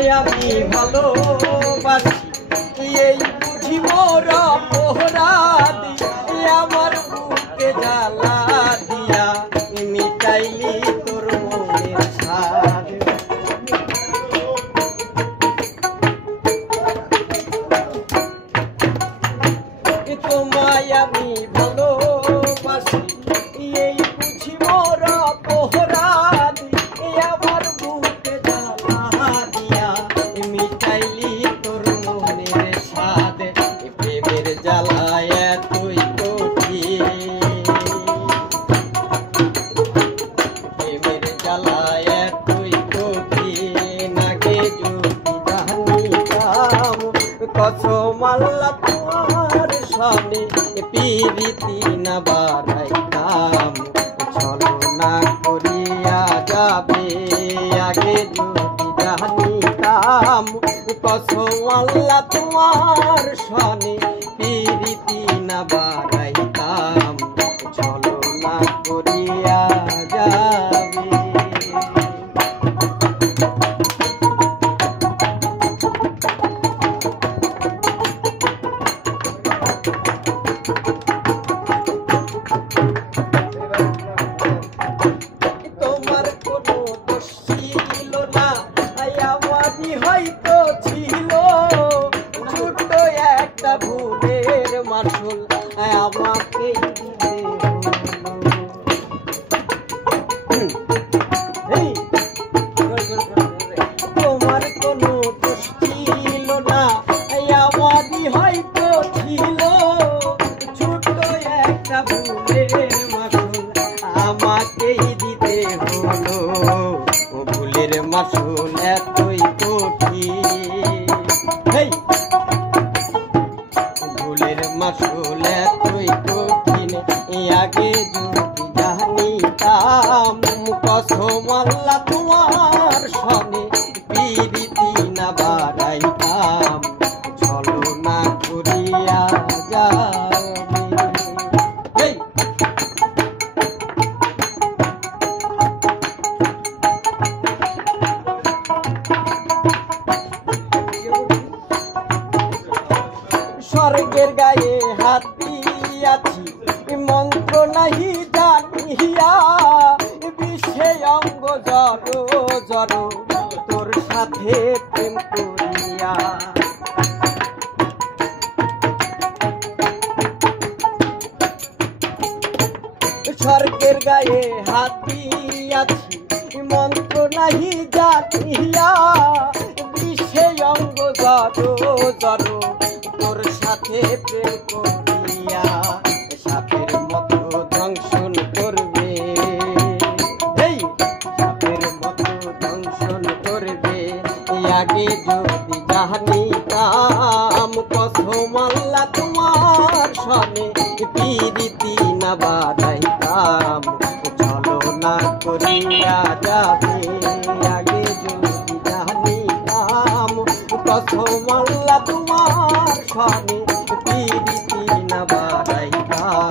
তোমায় আমি ভালোবাসি এই বুঝি মোর অপরাধী আমার বুকে জ্বালা দিয়া মিটাইলি তোর মনের সাধ তোমায় আমি ভালোবাসি এই বুঝি মোর অপরাধী আমার বুকে জ্বালা দিয়া মিটাইলি তোর মনের সাধ প্রেমের জ্বালায় তুই কঠিন প্রেমের জ্বালায় তুই কঠিন আগে যদি জানিতাম কসম আল্লাহ তোমার সামনে প্রীতি না বাড়াইতাম ছলনা করিয়া যাবে আগে যদি জানিতাম কসম আল্লাহ তোমার সামনে প্রীতি না বাড়াইতাম ছলনা করিয়া যাবে তোমার কোনো দোষ ছিল না আমারই হয়তো ছিল ছোট্ট একটা ভুলের মাসুল আমাকে দিতে তোমার কোনো দোষ ছিল না আমারই হয়তো ছিল ছোট্ট একটা ভুলের মাসুল আমাকেই দিতে হলো ভুলের মাসুল এতই কঠিন ভুলের মাসুল এতই কঠিন আগে যদি জানিতাম কসম আল্লাহ তোমার সামনে প্রীতি না বাড়াইতাম ছলনা করিয়া যাবে স্বর্গের গায়ে হাত দিয়াছি মন্ত্র নাহি জানিয়া বিশ্বে অঙ্গ জড় জড় তোর সাথে প্রেম করিয়া স্বর্গের গায়ে হাত দিয়াছি মন্ত্র নাহি জানিয়া বিশ্বে অঙ্গ জড় জড় তোর সাথে প্রেম করিয়া সাপের মতো দংশন করবে সাপের মতো দংশন করবে আগে যদি জানিতাম কসম আল্লাহ তোমার সামনে প্রীতি না বাড়াইতাম ছলনা করিয়া যাবে আগে যদি জানিতাম কসম আল্লাহ তোমার সামনে প্রীতি না বাড়াইতাম